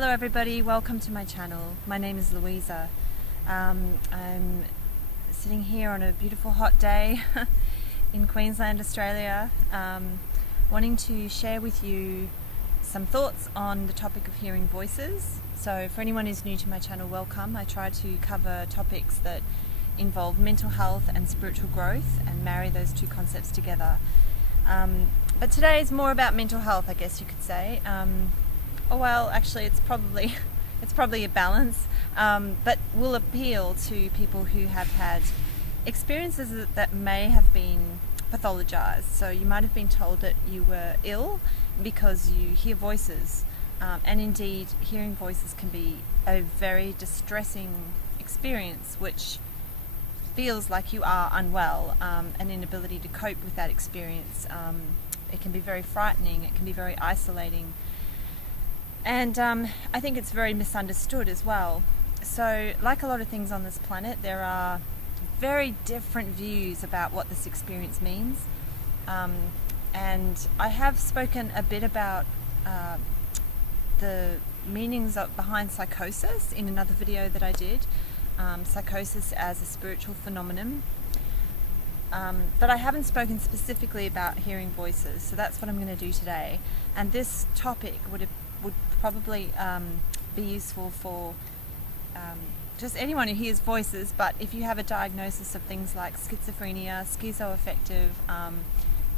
Hello everybody, welcome to my channel. My name is Louisa. I'm sitting here on a beautiful hot day in Queensland, Australia, wanting to share with you some thoughts on the topic of hearing voices. So for anyone who's new to my channel, welcome. I try to cover topics that involve mental health and spiritual growth and marry those two concepts together. But today is more about mental health, I guess you could say. Well, actually, it's probably a balance, but will appeal to people who have had experiences that may have been pathologized. So you might have been told that you were ill because you hear voices, and indeed, hearing voices can be a very distressing experience, which feels like you are unwell, an inability to cope with that experience. It can be very frightening. It can be very isolating. And I think it's very misunderstood as well. So, like a lot of things on this planet, there are very different views about what this experience means. And I have spoken a bit about the meanings behind psychosis in another video that I did, psychosis as a spiritual phenomenon. But I haven't spoken specifically about hearing voices, so that's what I'm going to do today. And this topic would probably be useful for just anyone who hears voices, but if you have a diagnosis of things like schizophrenia, schizoaffective,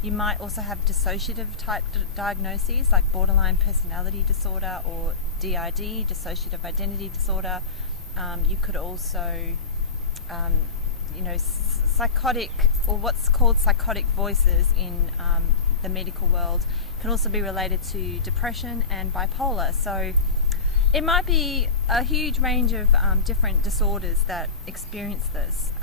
you might also have dissociative type diagnoses like borderline personality disorder or DID, dissociative identity disorder. You could also psychotic, or what's called psychotic voices in the medical world, can also be related to depression and bipolar. So it might be a huge range of different disorders that experience this.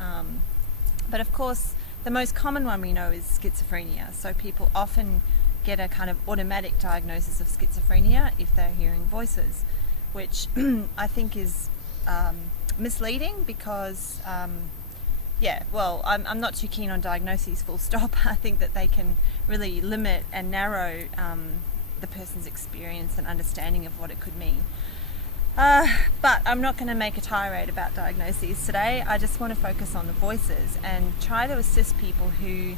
But of course, the most common one we know is schizophrenia. So people often get a kind of automatic diagnosis of schizophrenia if they're hearing voices, which I think is misleading because I'm not too keen on diagnoses, full stop. I think that they can really limit and narrow the person's experience and understanding of what it could mean. But I'm not going to make a tirade about diagnoses today. I just want to focus on the voices and try to assist people who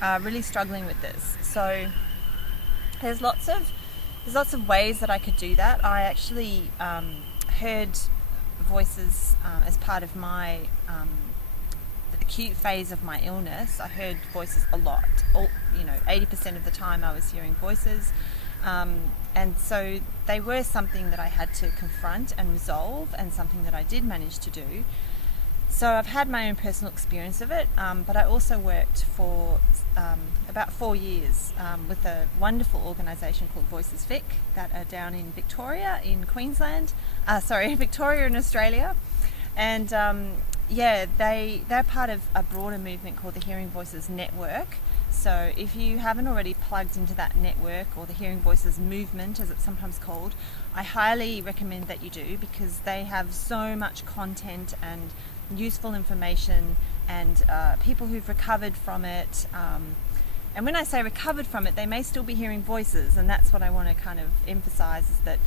are really struggling with this. So there's lots of ways that I could do that. I actually heard voices as part of my acute phase of my illness. I heard voices a lot. 80% of the time I was hearing voices, and so they were something that I had to confront and resolve, and something that I did manage to do. So I've had my own personal experience of it, but I also worked for about 4 years with a wonderful organisation called Voices Vic that are down in Victoria in Queensland, Victoria in Australia, and they're part of a broader movement called the Hearing Voices Network. So if you haven't already plugged into that network, or the Hearing Voices movement as it's sometimes called, I highly recommend that you do, because they have so much content and useful information, and people who've recovered from it. And when I say recovered from it, they may still be hearing voices, and that's what I want to kind of emphasize, is that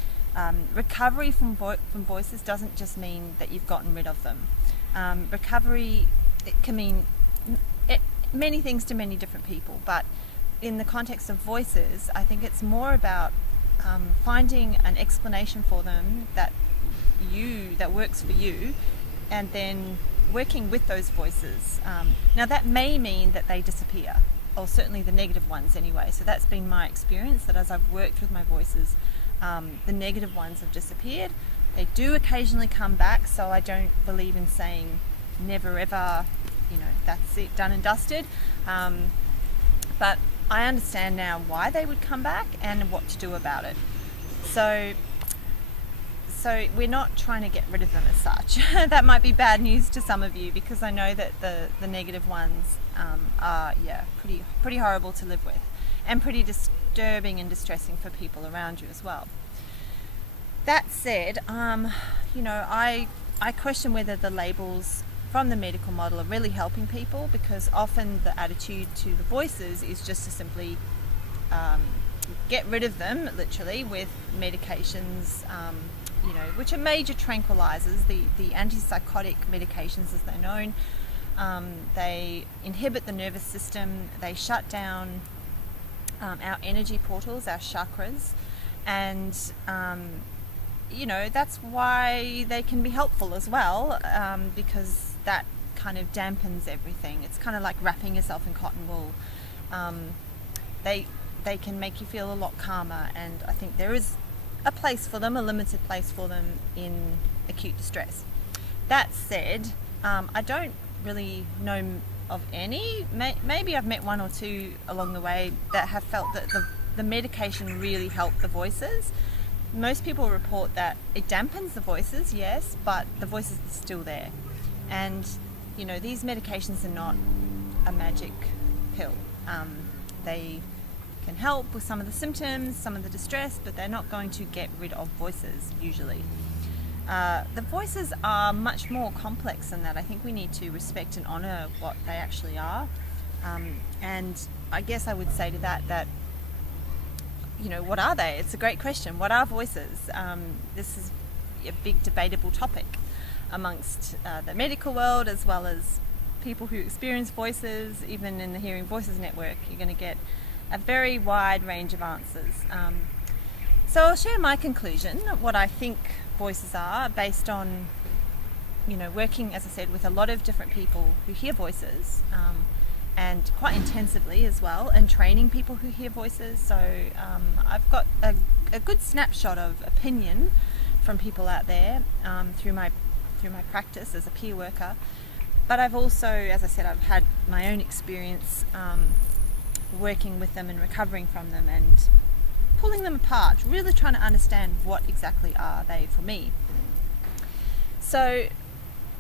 recovery from voices doesn't just mean that you've gotten rid of them. Recovery, it can mean many things to many different people, but in the context of voices, I think it's more about finding an explanation for them that works for you, and then working with those voices. Now that may mean that they disappear, or certainly the negative ones anyway. So that's been my experience, that as I've worked with my voices, the negative ones have disappeared. They do occasionally come back, so I don't believe in saying never ever, that's it, done and dusted. But I understand now why they would come back and what to do about it. So we're not trying to get rid of them as such. That might be bad news to some of you, because I know that the negative ones are pretty horrible to live with, and pretty disturbing and distressing for people around you as well. That said, I question whether the labels from the medical model are really helping people, because often the attitude to the voices is just to simply get rid of them literally with medications, which are major tranquilizers, the antipsychotic medications as they're known. They inhibit the nervous system, they shut down our energy portals, our chakras, and that's why they can be helpful as well, because that kind of dampens everything. It's kind of like wrapping yourself in cotton wool. They can make you feel a lot calmer, and I think there is a place for them, a limited place for them in acute distress. That said, I don't really know of any. Maybe I've met one or two along the way that have felt that the medication really helped the voices. Most people report that it dampens the voices, yes, but the voices are still there. And these medications are not a magic pill. They can help with some of the symptoms, some of the distress, but they're not going to get rid of voices usually. The voices are much more complex than that. I think we need to respect and honour what they actually are. And I guess I would say to that what are they? It's a great question. What are voices? This is a big debatable topic amongst the medical world, as well as people who experience voices. Even in the Hearing Voices Network, you're going to get a very wide range of answers. So I'll share my conclusion, what I think voices are, based on working, as I said, with a lot of different people who hear voices, and quite intensively as well, and training people who hear voices. So I've got a good snapshot of opinion from people out there through my practice as a peer worker. But I've also, as I said, I've had my own experience working with them and recovering from them and pulling them apart, really trying to understand what exactly are they for me. So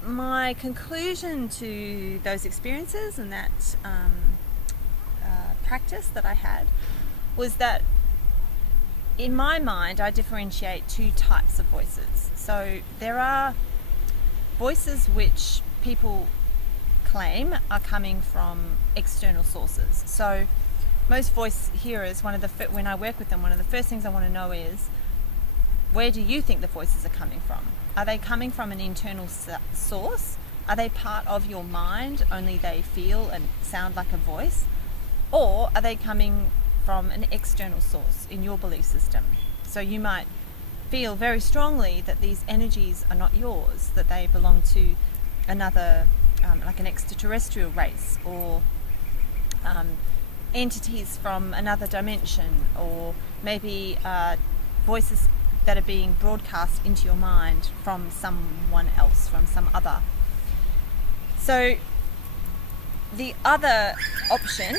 my conclusion to those experiences and that practice that I had was that in my mind I differentiate two types of voices. So there are voices which people claim are coming from external sources. So most voice hearers, when I work with them, one of the first things I want to know is, where do you think the voices are coming from? Are they coming from an internal source? Are they part of your mind, only they feel and sound like a voice? Or are they coming from an external source in your belief system? So you might feel very strongly that these energies are not yours, that they belong to another, like an extraterrestrial race, or entities from another dimension, or maybe voices that are being broadcast into your mind from someone else, from some other. So the other option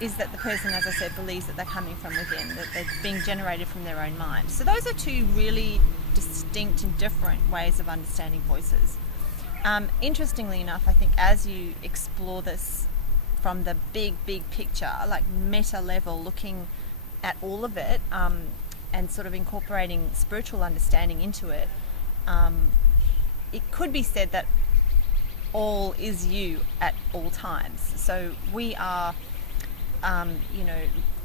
is that the person, as I said, believes that they're coming from within, that they're being generated from their own mind. So those are two really distinct and different ways of understanding voices. Interestingly enough, I think as you explore this from the big picture, like meta level, looking at all of it, and sort of incorporating spiritual understanding into it, it could be said that all is you at all times. So we are,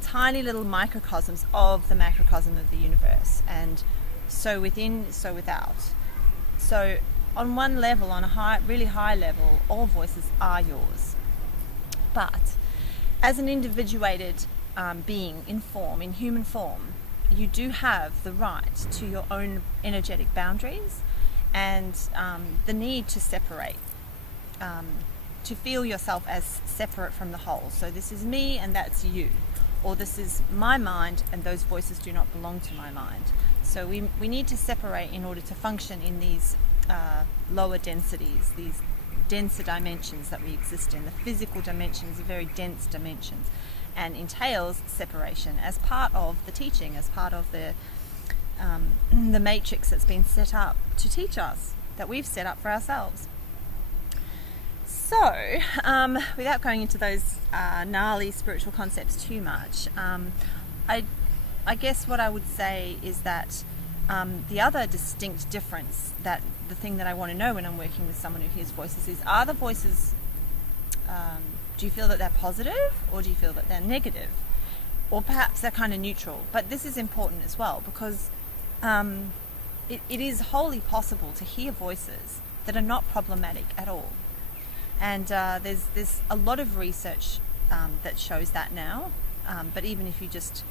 tiny little microcosms of the macrocosm of the universe, and so within, so without. So on one level, on a really high level, all voices are yours. But as an individuated being in human form, you do have the right to your own energetic boundaries, and the need to separate, to feel yourself as separate from the whole. So this is me and that's you, or this is my mind and those voices do not belong to my mind. So we need to separate in order to function in these lower densities, these denser dimensions that we exist in. The physical dimension is a very dense dimension and entails separation as part of the teaching, as part of the matrix that's been set up to teach us, that we've set up for ourselves. So, without going into those gnarly spiritual concepts too much, I guess what I would say is that the other distinct difference, that the thing that I want to know when I'm working with someone who hears voices is, are the voices, do you feel that they're positive or do you feel that they're negative? or perhaps they're kind of neutral. But this is important as well, because it is wholly possible to hear voices that are not problematic at all. And there's a lot of research that shows that now. But even if you just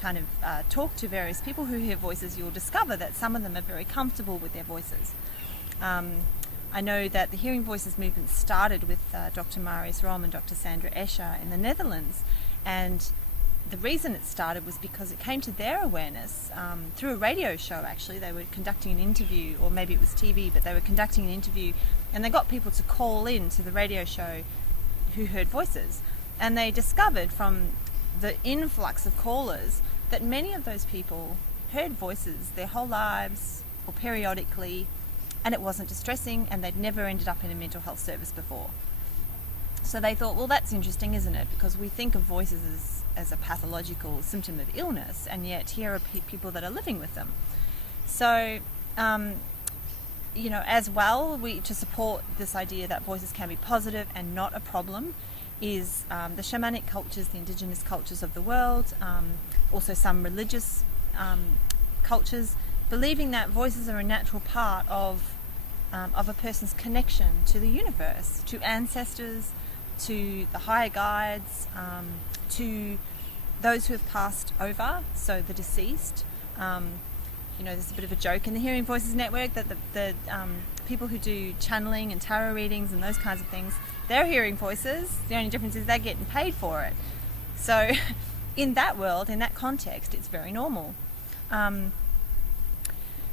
kind of talk to various people who hear voices, you'll discover that some of them are very comfortable with their voices. I know that the Hearing Voices movement started with Dr. Marius Rom and Dr. Sandra Escher in the Netherlands, and the reason it started was because it came to their awareness through a radio show. Actually, they were conducting an interview, or maybe it was TV, but they were conducting an interview, and they got people to call in to the radio show who heard voices, and they discovered from the influx of callers that many of those people heard voices their whole lives or periodically, and it wasn't distressing, and they'd never ended up in a mental health service before. So they thought, well, that's interesting, isn't it? Because we think of voices as a pathological symptom of illness, and yet here are people that are living with them. So, as well, to support this idea that voices can be positive and not a problem, is the shamanic cultures, the indigenous cultures of the world, also some religious cultures, believing that voices are a natural part of a person's connection to the universe, to ancestors, to the higher guides, to those who have passed over, so the deceased. There's a bit of a joke in the Hearing Voices Network that the people who do channeling and tarot readings and those kinds of things, they're hearing voices. The only difference is they're getting paid for it. So in that world, in that context, it's very normal.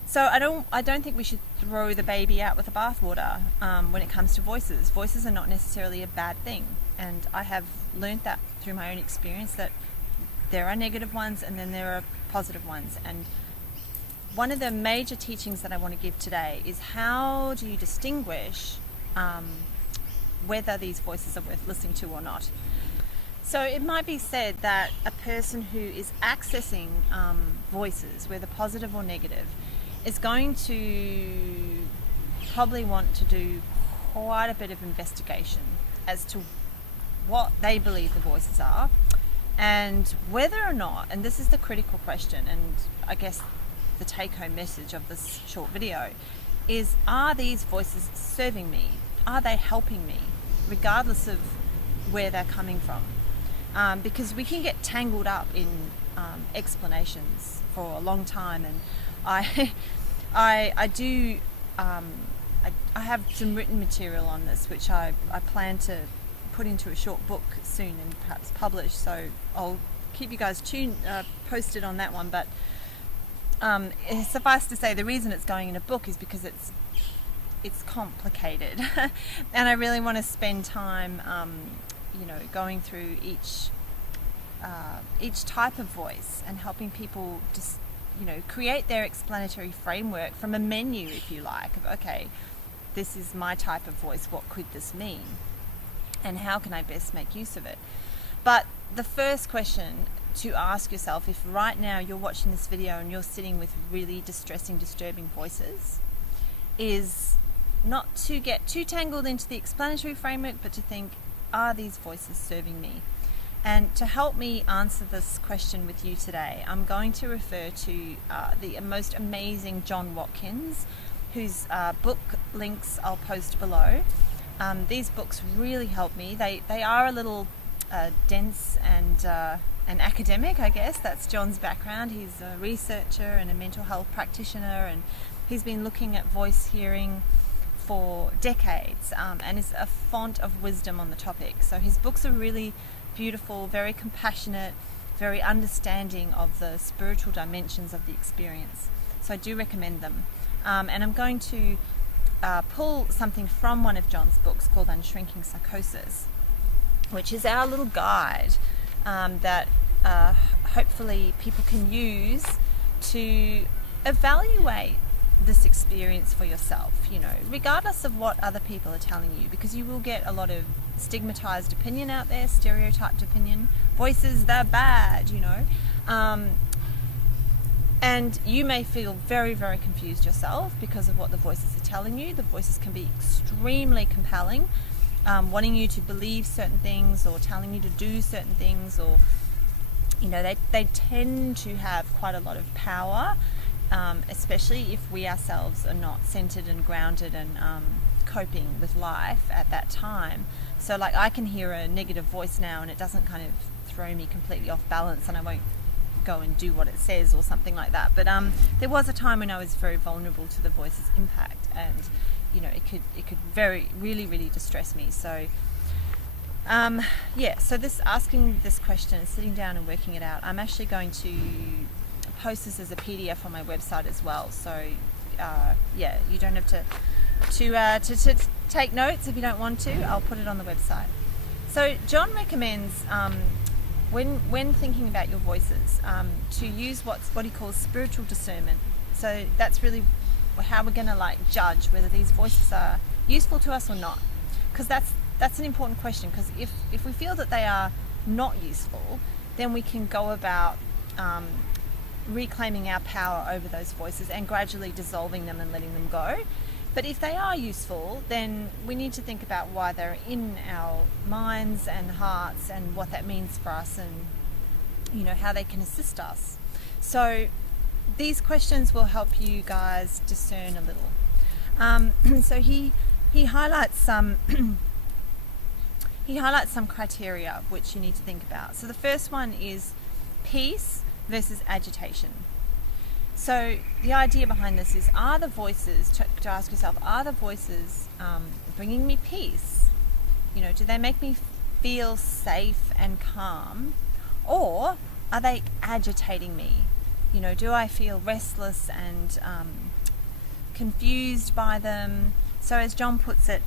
So I don't think we should throw the baby out with the bathwater when it comes to voices. Voices are not necessarily a bad thing, and I have learned that through my own experience, that there are negative ones and then there are positive ones. And one of the major teachings that I want to give today is, how do you distinguish whether these voices are worth listening to or not? So it might be said that a person who is accessing voices, whether positive or negative, is going to probably want to do quite a bit of investigation as to what they believe the voices are, and whether or not, and this is the critical question, and I guess the take-home message of this short video is, are these voices serving me? Are they helping me, regardless of where they're coming from? Because we can get tangled up in explanations for a long time, and I have some written material on this, which I plan to put into a short book soon and perhaps publish. So I'll keep you guys posted on that one. But suffice to say, the reason it's going in a book is because it's complicated, and I really want to spend time, going through each type of voice and helping people just, create their explanatory framework from a menu, if you like, of, okay, this is my type of voice, what could this mean? And how can I best make use of it? But the first question to ask yourself, if right now you're watching this video and you're sitting with really distressing, disturbing voices, is not to get too tangled into the explanatory framework, but to think, are these voices serving me? And to help me answer this question with you today, I'm going to refer to the most amazing John Watkins, whose book links I'll post below. These books really help me. They are a little dense and academic, I guess. That's John's background. He's a researcher and a mental health practitioner, and he's been looking at voice hearing for decades, and is a font of wisdom on the topic. So his books are really beautiful, very compassionate, very understanding of the spiritual dimensions of the experience. So I do recommend them. And I'm going to pull something from one of John's books called Unshrinking Psychosis, which is our little guide that hopefully people can use to evaluate this experience for yourself, regardless of what other people are telling you, because you will get a lot of stigmatized opinion out there, stereotyped opinion, voices, they're bad, and you may feel very, very confused yourself because of what the voices are telling you. The voices can be extremely compelling, wanting you to believe certain things, or telling you to do certain things, or they tend to have quite a lot of power, especially if we ourselves are not centered and grounded and coping with life at that time. So like I can hear a negative voice now and it doesn't kind of throw me completely off balance, and I won't go and do what it says or something like that. But there was a time when I was very vulnerable to the voice's impact, and it could really distress me. So so this asking this question and sitting down and working it out, I'm actually going to post this as a PDF on my website as well. So you don't have to take notes if you don't want to. I'll put it on the website. So John recommends when thinking about your voices to use what he calls spiritual discernment. So that's really how we're going to judge whether these voices are useful to us or not, because that's an important question, because if we feel that they are not useful, then we can go about reclaiming our power over those voices and gradually dissolving them and letting them go. But if they are useful, then we need to think about why they're in our minds and hearts and what that means for us, and how they can assist us. So these questions will help you guys discern a little. So he highlights some criteria which you need to think about. So the first one is peace versus agitation. So the idea behind this is, are the voices, to ask yourself, are the voices bringing me peace? Do they make me feel safe and calm? Or are they agitating me? Do I feel restless and confused by them? So as John puts it,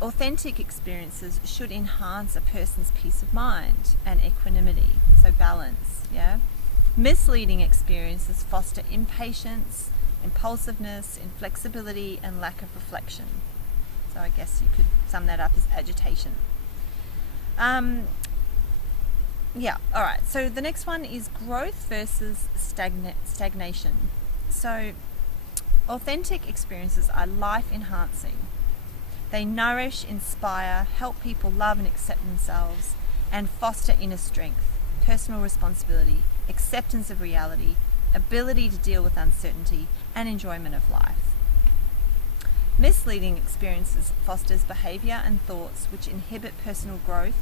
authentic experiences should enhance a person's peace of mind and equanimity, so balance, yeah? Misleading experiences foster impatience, impulsiveness, inflexibility, and lack of reflection. So I guess you could sum that up as agitation. Alright, so the next one is growth versus stagnation. So authentic experiences are life-enhancing. They nourish, inspire, help people love and accept themselves, and foster inner strength, personal responsibility, acceptance of reality, ability to deal with uncertainty, and enjoyment of life. Misleading experiences fosters behaviour and thoughts which inhibit personal growth,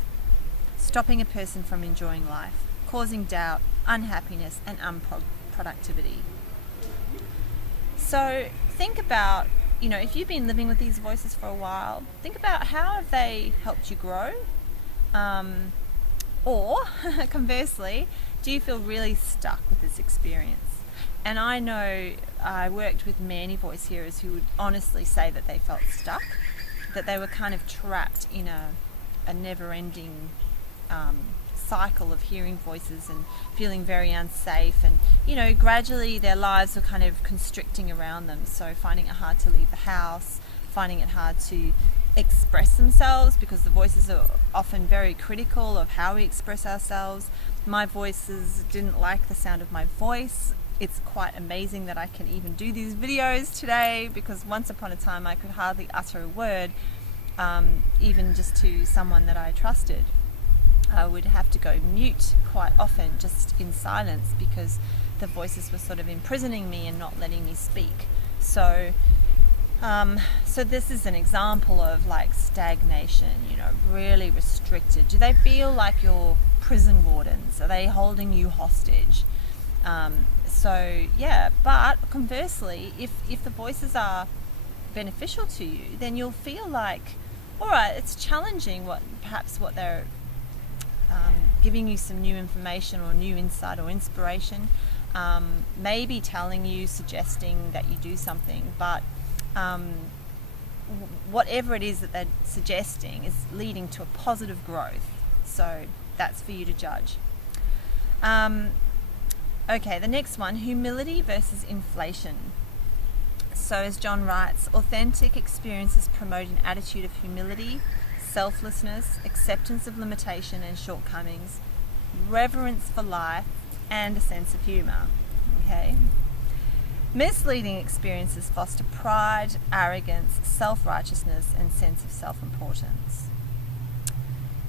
stopping a person from enjoying life, causing doubt, unhappiness, and unproductivity. So think about, if you've been living with these voices for a while, think about how have they helped you grow? Or conversely, do you feel really stuck with this experience? And I know I worked with many voice hearers who would honestly say that they felt stuck, that they were kind of trapped in a never-ending cycle of hearing voices and feeling very unsafe, and gradually their lives were kind of constricting around them, so finding it hard to leave the house, finding it hard to express themselves because the voices are often very critical of how we express ourselves. My voices didn't like the sound of my voice. It's quite amazing that I can even do these videos today, because once upon a time I could hardly utter a word, even just to someone that I trusted. I would have to go mute quite often, just in silence, because the voices were sort of imprisoning me and not letting me speak. So this is an example of stagnation, really restricted. Do they feel like you're prison wardens? Are they holding you hostage? But conversely, if the voices are beneficial to you, then you'll feel like, all right, it's challenging what they're giving you some new information or new insight or inspiration, maybe telling you, suggesting that you do something, but whatever it is that they're suggesting is leading to a positive growth. So that's for you to judge. Okay, the next one, humility versus inflation. So as John writes, authentic experiences promote an attitude of humility, selflessness, acceptance of limitation and shortcomings, reverence for life, and a sense of humour. Okay. Misleading experiences foster pride, arrogance, self-righteousness, and sense of self-importance.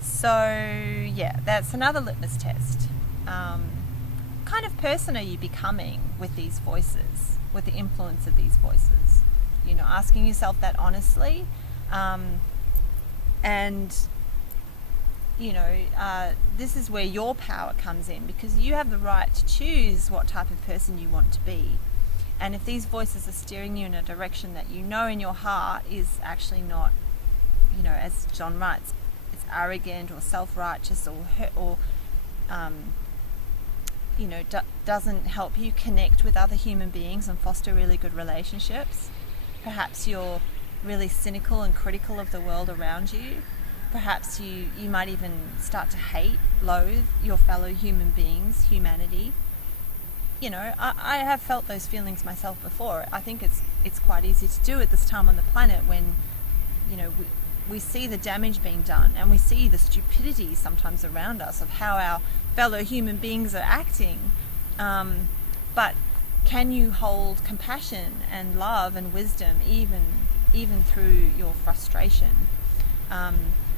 So yeah, that's another litmus test. Kind of person are you becoming with these voices, with the influence of these voices? You know, asking yourself that honestly, and you know, this is where your power comes in, because you have the right to choose what type of person you want to be. And if these voices are steering you in a direction that you know in your heart is actually not, you know, as John writes, it's arrogant or self-righteous or you know, doesn't help you connect with other human beings and foster really good relationships. Perhaps you're really cynical and critical of the world around you. Perhaps you might even start to hate, loathe your fellow human beings, humanity. You know, I have felt those feelings myself before. I think it's quite easy to do at this time on the planet when, you know, we see the damage being done and we see the stupidity sometimes around us of how our fellow human beings are acting. But can you hold compassion and love and wisdom even through your frustration?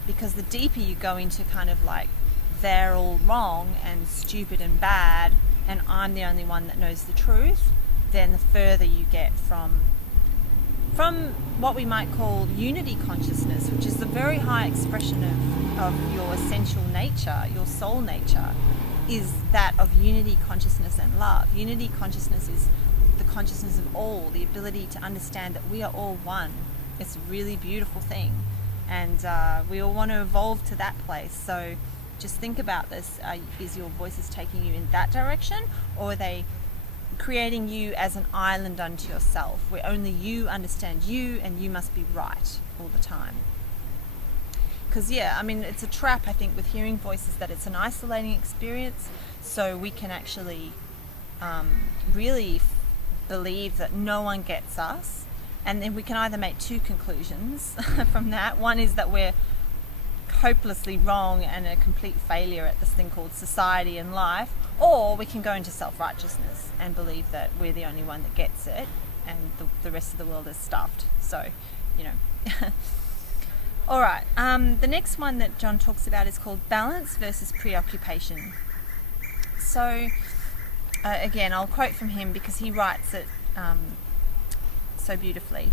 Because the deeper you go into kind of like they're all wrong and stupid and bad and I'm the only one that knows the truth, then the further you get from what we might call unity consciousness, which is the very high expression of your essential nature, your soul nature, is that of unity consciousness and love. Unity consciousness is the consciousness of all, the ability to understand that we are all one. It's a really beautiful thing, and we all want to evolve to that place. So just think about this. Is your voices taking you in that direction, or are they creating you as an island unto yourself, where only you understand you and you must be right all the time? Because yeah, I mean, it's a trap, I think, with hearing voices, that it's an isolating experience, so we can actually really believe that no one gets us, and then we can either make two conclusions from that. One is that we're hopelessly wrong and a complete failure at this thing called society and life, or we can go into self-righteousness and believe that we're the only one that gets it and the rest of the world is stuffed. So, you know. All right, the next one that John talks about is called balance versus preoccupation. So again, I'll quote from him because he writes it so beautifully.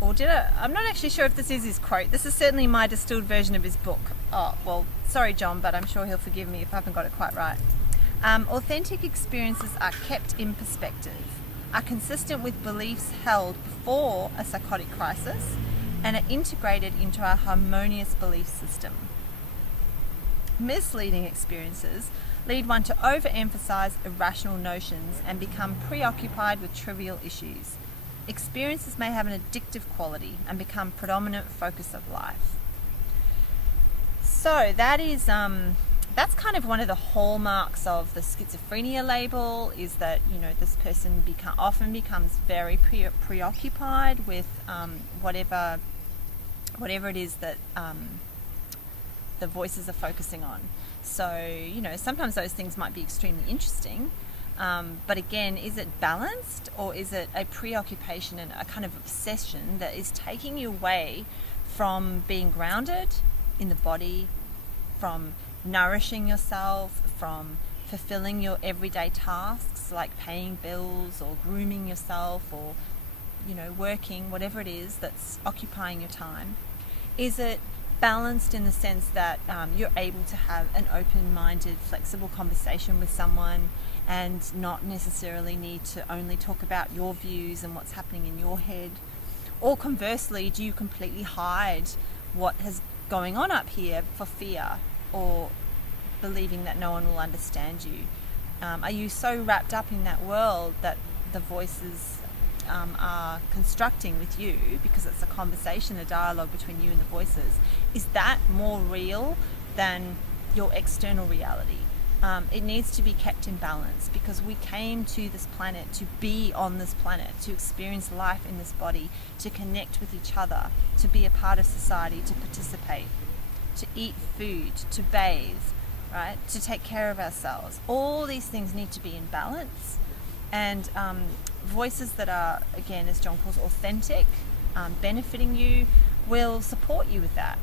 Or I'm not actually sure if this is his quote. This is certainly my distilled version of his book. Oh, well, sorry, John, but I'm sure he'll forgive me if I haven't got it quite right. Authentic experiences are kept in perspective, are consistent with beliefs held before a psychotic crisis, and are integrated into our harmonious belief system. Misleading experiences lead one to overemphasize irrational notions and become preoccupied with trivial issues. Experiences may have an addictive quality and become predominant focus of life. So that is that's kind of one of the hallmarks of the schizophrenia label, is that, you know, this person often becomes very preoccupied with whatever it is that the voices are focusing on. So, you know, sometimes those things might be extremely interesting, but again, is it balanced, or is it a preoccupation and a kind of obsession that is taking you away from being grounded in the body, from nourishing yourself, from fulfilling your everyday tasks like paying bills or grooming yourself or, you know, working, whatever it is that's occupying your time? Is it balanced in the sense that you're able to have an open-minded, flexible conversation with someone and not necessarily need to only talk about your views and what's happening in your head? Or conversely, do you completely hide what is going on up here for fear, or believing that no one will understand you? Are you so wrapped up in that world that the voices are constructing with you, because it's a conversation, a dialogue between you and the voices? Is that more real than your external reality? It needs to be kept in balance, because we came to this planet to be on this planet, to experience life in this body, to connect with each other, to be a part of society, to participate, to eat food, to bathe, right? To take care of ourselves. All these things need to be in balance. And voices that are, again, as John calls, authentic, benefiting you, will support you with that.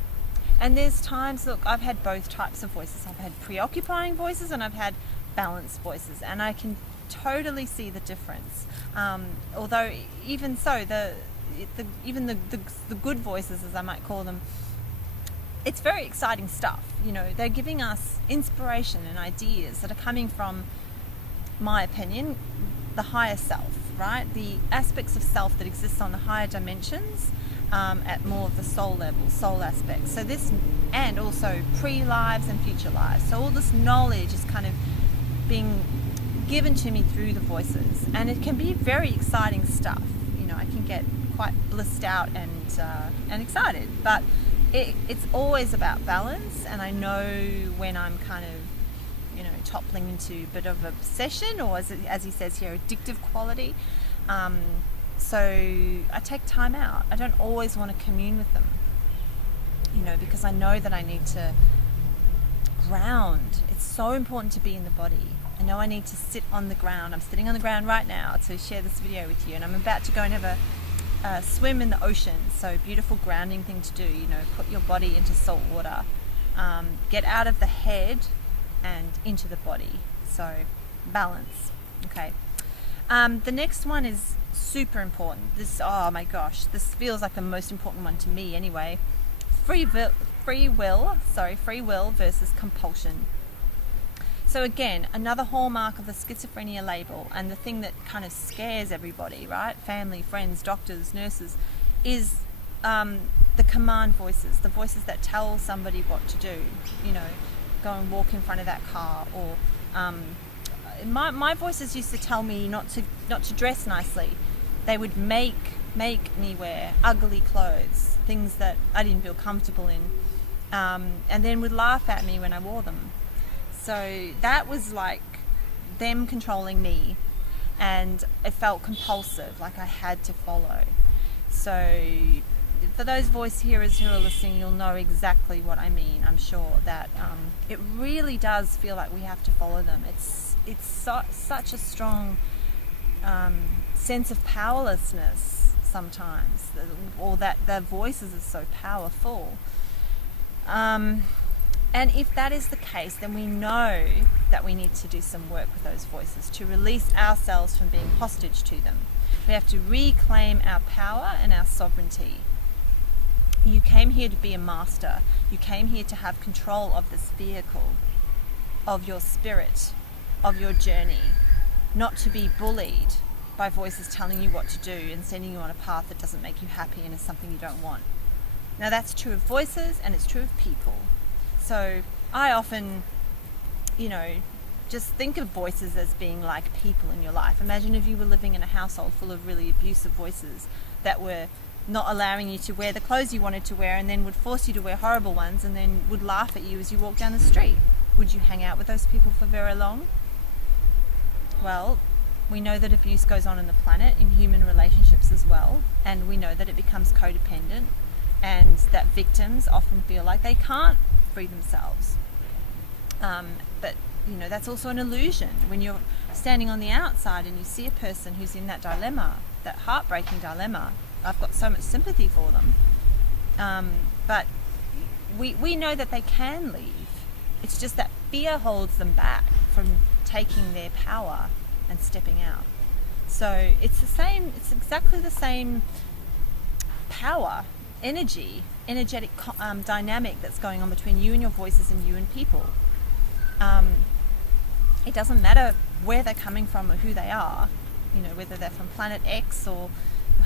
And there's times, look, I've had both types of voices. I've had preoccupying voices and I've had balanced voices, and I can totally see the difference. Although even so, even the good voices, as I might call them, it's very exciting stuff. You know, they're giving us inspiration and ideas that are coming from, my opinion, the higher self, right? The aspects of self that exist on the higher dimensions, at more of the soul level, soul aspects. So this, and also pre-lives and future lives. So all this knowledge is kind of being given to me through the voices, and it can be very exciting stuff. You know, I can get quite blissed out and excited, but it's always about balance. And I know when I'm kind of, you know, toppling into a bit of obsession, or as he says here, addictive quality. So I take time out. I don't always want to commune with them, you know, because I know that I need to ground. It's so important to be in the body. I know I need to sit on the ground. I'm sitting on the ground right now to share this video with you, and I'm about to go and have a swim in the ocean. So beautiful grounding thing to do, you know, put your body into salt water, get out of the head and into the body. So balance. Okay. The next one is super important. This, oh my gosh, this feels like the most important one to me anyway. Free will versus compulsion. So again, another hallmark of the schizophrenia label, and the thing that kind of scares everybody, right? Family, friends, doctors, nurses, is the command voices, the voices that tell somebody what to do. You know, go and walk in front of that car, or my voices used to tell me not to dress nicely. They would make me wear ugly clothes, things that I didn't feel comfortable in, and then would laugh at me when I wore them. So that was like them controlling me, and it felt compulsive, like I had to follow. So for those voice hearers who are listening, you'll know exactly what I mean. I'm sure that it really does feel like we have to follow them. It's such a strong sense of powerlessness sometimes, or that their voices are so powerful. And if that is the case, then we know that we need to do some work with those voices to release ourselves from being hostage to them. We have to reclaim our power and our sovereignty. You came here to be a master. You came here to have control of this vehicle, of your spirit, of your journey, not to be bullied by voices telling you what to do and sending you on a path that doesn't make you happy and is something you don't want. Now that's true of voices, and it's true of people. So I often, you know, just think of voices as being like people in your life. Imagine if you were living in a household full of really abusive voices that were not allowing you to wear the clothes you wanted to wear, and then would force you to wear horrible ones, and then would laugh at you as you walk down the street. Would you hang out with those people for very long? Well, we know that abuse goes on in the planet, in human relationships as well, and we know that it becomes codependent, and that victims often feel like they can't free themselves. But you know, that's also an illusion. When you're standing on the outside and you see a person who's in that dilemma, that heartbreaking dilemma, I've got so much sympathy for them. But we know that they can leave. It's just that fear holds them back from taking their power and stepping out. So it's exactly the same power, energetic dynamic that's going on between you and your voices and you and people. It doesn't matter where they're coming from or who they are, you know, whether they're from planet X or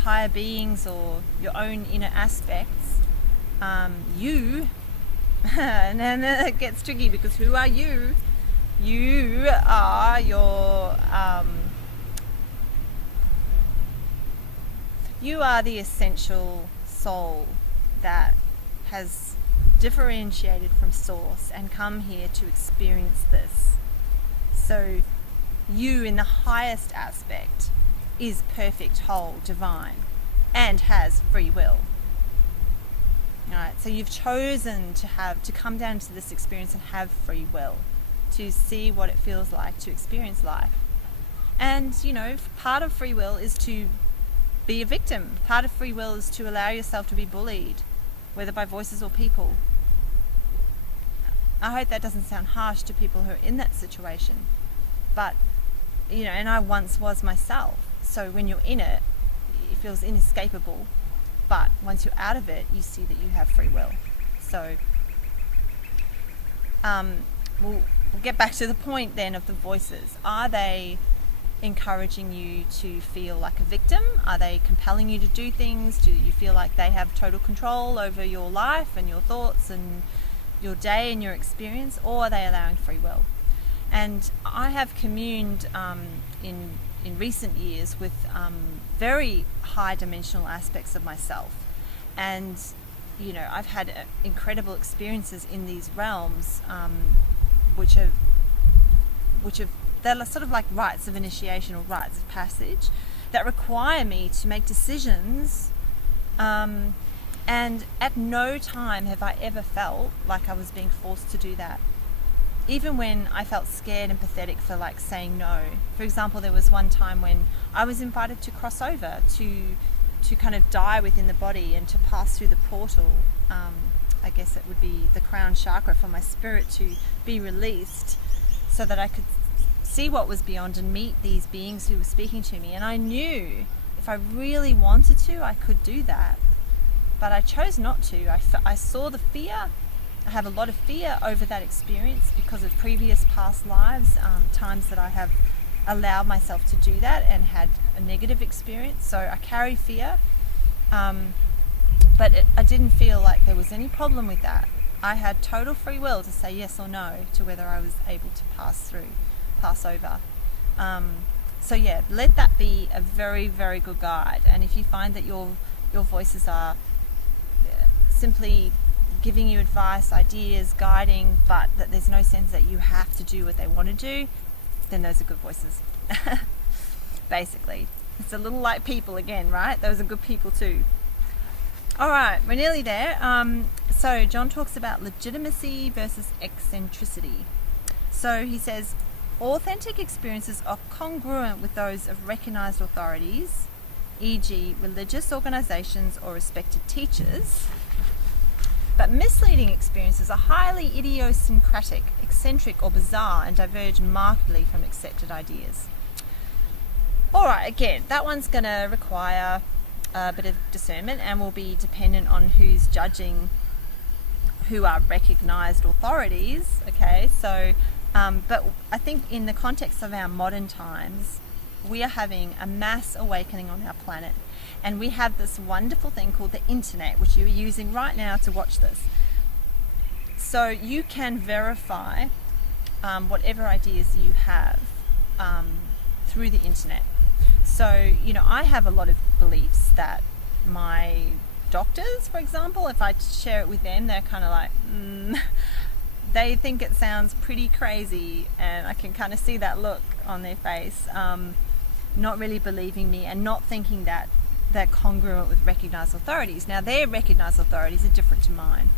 higher beings or your own inner aspects. You, and then it gets tricky, because who are you? You are your you are the essential soul that has differentiated from source and come here to experience this. So you, in the highest aspect, is perfect, whole, divine, and has free will. Right? So you've chosen to come down to this experience and have free will, to see what it feels like to experience life. And you know, part of free will is to be a victim. Part of free will is to allow yourself to be bullied, whether by voices or people. I hope that doesn't sound harsh to people who are in that situation, but and I once was myself. So when you're in it, it feels inescapable, but once you're out of it, you see that you have free will. So we'll get back to the point then of the voices. Are they encouraging you to feel like a victim? Are they compelling you to do things? Do you feel like they have total control over your life and your thoughts and your day and your experience, or are they allowing free will? And I have communed in recent years with very high dimensional aspects of myself, and I've had incredible experiences in these realms, which have they're sort of like rites of initiation or rites of passage that require me to make decisions, and at no time have I ever felt like I was being forced to do that, even when I felt scared and pathetic for like saying no. For example, there was one time when I was invited to cross over to kind of die within the body and to pass through the portal. I guess it would be the crown chakra, for my spirit to be released so that I could see what was beyond and meet these beings who were speaking to me. And I knew if I really wanted to, I could do that, but I chose not to. I saw the fear. I have a lot of fear over that experience because of previous past lives, times that I have allowed myself to do that and had a negative experience. So I carry fear, but I didn't feel like there was any problem with that. I had total free will to say yes or no to whether I was able to pass over. So yeah, let that be a very, very good guide. And if you find that your voices are simply giving you advice, ideas, guiding, but that there's no sense that you have to do what they want to do, then those are good voices. Basically, it's a little like people again, right? Those are good people too. All right, we're nearly there. So John talks about legitimacy versus eccentricity. So he says, authentic experiences are congruent with those of recognized authorities, e.g. religious organizations or respected teachers, but misleading experiences are highly idiosyncratic, eccentric or bizarre, and diverge markedly from accepted ideas. Alright, again, that one's going to require a bit of discernment and will be dependent on who's judging who are recognised authorities, okay? So, but I think in the context of our modern times, we are having a mass awakening on our planet. And we have this wonderful thing called the internet, which you're using right now to watch this. So you can verify whatever ideas you have through the internet. So, I have a lot of beliefs that my doctors, for example, if I share it with them, they're kind of like, they think it sounds pretty crazy, and I can kind of see that look on their face, not really believing me and not thinking that they're congruent with recognised authorities. Now, their recognised authorities are different to mine.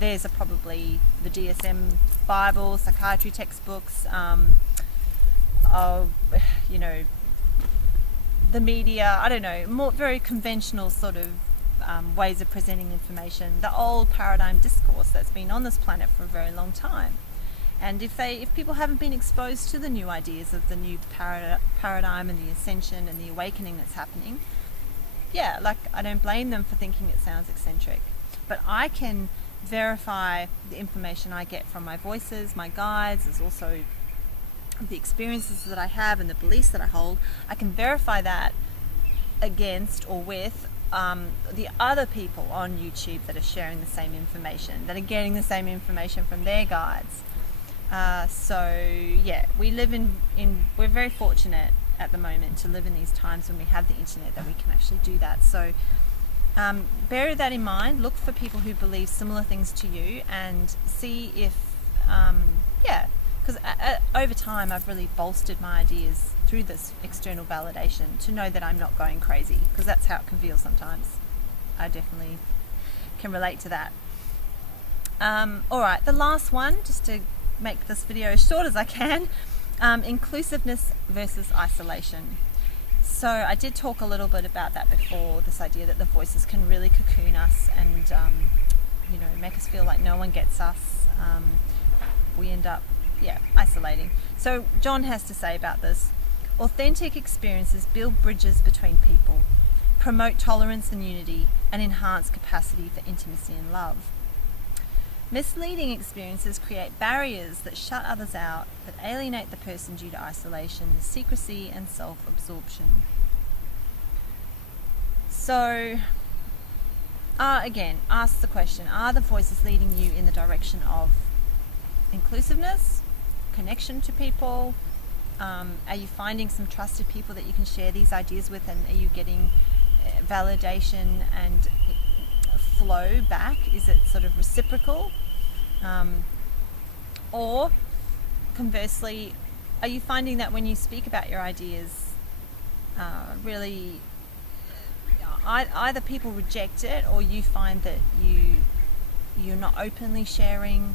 Theirs are probably the DSM Bible, psychiatry textbooks, the media, I don't know, more very conventional sort of ways of presenting information, the old paradigm discourse that's been on this planet for a very long time. And if people haven't been exposed to the new ideas of the new paradigm and the ascension and the awakening that's happening, yeah, like, I don't blame them for thinking it sounds eccentric. But I can verify the information I get from my voices, my guides. There's also the experiences that I have and the beliefs that I hold. I can verify that against or with the other people on YouTube that are sharing the same information, that are getting the same information from their guides. So yeah, we live we're very fortunate at the moment to live in these times when we have the internet, that we can actually do that. So bear that in mind. Look for people who believe similar things to you and see if because over time I've really bolstered my ideas through this external validation to know that I'm not going crazy, because that's how it can feel sometimes. I definitely can relate to that. Alright, the last one, just to make this video as short as I can, inclusiveness versus isolation. So I did talk a little bit about that before, this idea that the voices can really cocoon us and make us feel like no one gets us. we end up, isolating. So John has to say about this: authentic experiences build bridges between people, promote tolerance and unity, and enhance capacity for intimacy and love. Misleading experiences create barriers that shut others out, that alienate the person due to isolation, secrecy, and self-absorption. So, again, ask the question, are the voices leading you in the direction of inclusiveness, connection to people? Are you finding some trusted people that you can share these ideas with, and are you getting validation and flow back? Is it sort of reciprocal? Or conversely, are you finding that when you speak about your ideas, really either people reject it, or you find that you're not openly sharing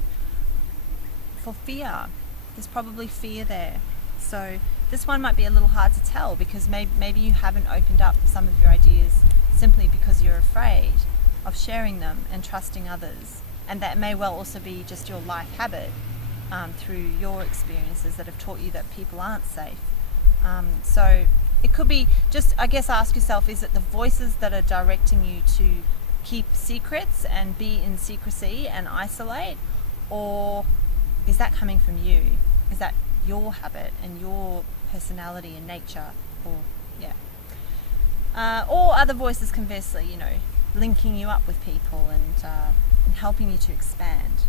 for fear? There's probably fear there. So this one might be a little hard to tell, because maybe you haven't opened up some of your ideas simply because you're afraid of sharing them and trusting others. And that may well also be just your life habit, through your experiences that have taught you that people aren't safe. So it could be just, I guess, ask yourself, is it the voices that are directing you to keep secrets and be in secrecy and isolate? Or is that coming from you? Is that your habit and your personality and nature? Or or other voices, conversely, linking you up with people and helping you to expand.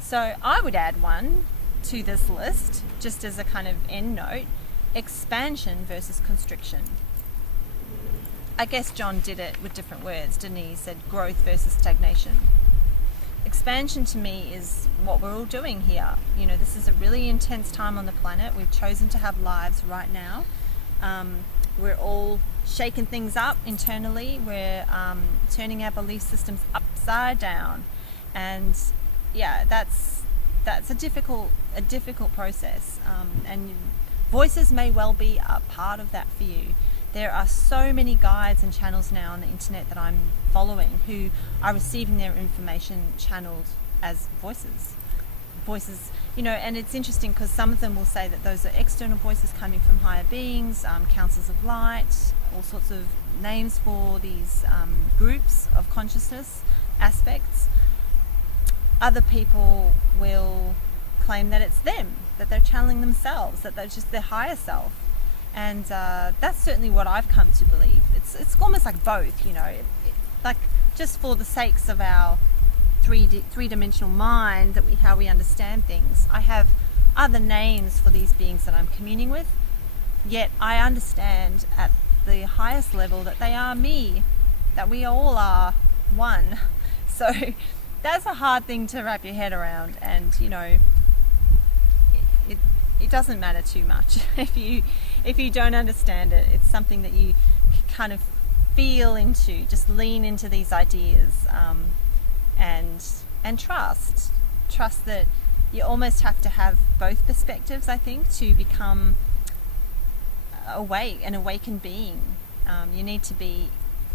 So I would add one to this list, just as a kind of end note: expansion versus constriction. I guess John did it with different words, didn't he? He said growth versus stagnation. Expansion to me is what we're all doing here. This is a really intense time on the planet. We've chosen to have lives right now. We're all shaking things up internally. We're turning our belief systems upside down, and that's a difficult process. And voices may well be a part of that for you. There are so many guides and channels now on the internet that I'm following who are receiving their information channeled as voices, and it's interesting because some of them will say that those are external voices coming from higher beings, councils of light, all sorts of names for these groups of consciousness aspects. Other people will claim that it's them, that they're channeling themselves, that they're just their higher self. And that's certainly what I've come to believe. It's almost like both, like just for the sakes of our three-dimensional mind, how we understand things. I have other names for these beings that I'm communing with, yet I understand at the highest level that they are me, that we all are one. So that's a hard thing to wrap your head around, and it doesn't matter too much if you don't understand it. It's something that you kind of feel into, just lean into these ideas, and trust that you almost have to have both perspectives, I think, to become an awakened being. You need to be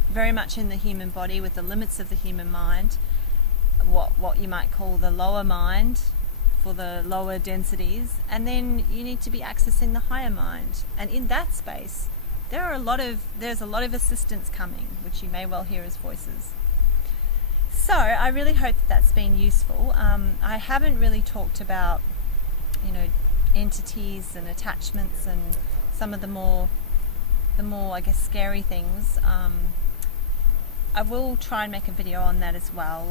very much in the human body with the limits of the human mind, what you might call the lower mind for the lower densities, and then you need to be accessing the higher mind. And in that space, there's a lot of assistance coming, which you may well hear as voices. So I really hope that's been useful. I haven't really talked about, entities and attachments and some of the more, I guess, scary things. I will try and make a video on that as well,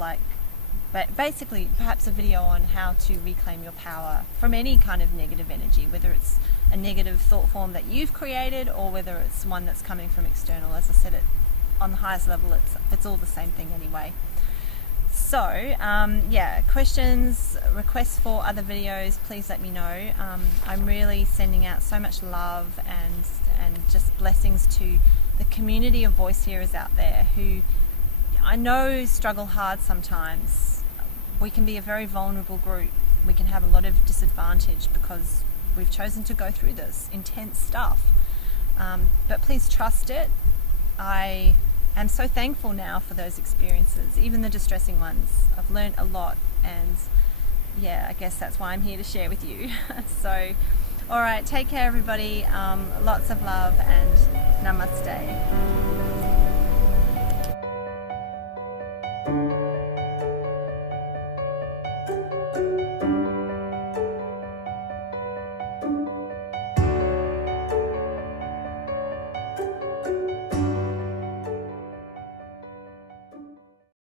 but basically perhaps a video on how to reclaim your power from any kind of negative energy, whether it's a negative thought form that you've created or whether it's one that's coming from external. As I said, on the highest level, it's all the same thing anyway. So questions, requests for other videos, please let me know. I'm really sending out so much love and just blessings to the community of voice hearers out there who I know struggle hard sometimes. We can be a very vulnerable group. We can have a lot of disadvantage because we've chosen to go through this intense stuff. But please trust it. I am so thankful now for those experiences, even the distressing ones. I've learned a lot, and yeah, I guess that's why I'm here to share with you. So, all right, take care, everybody. Lots of love and namaste.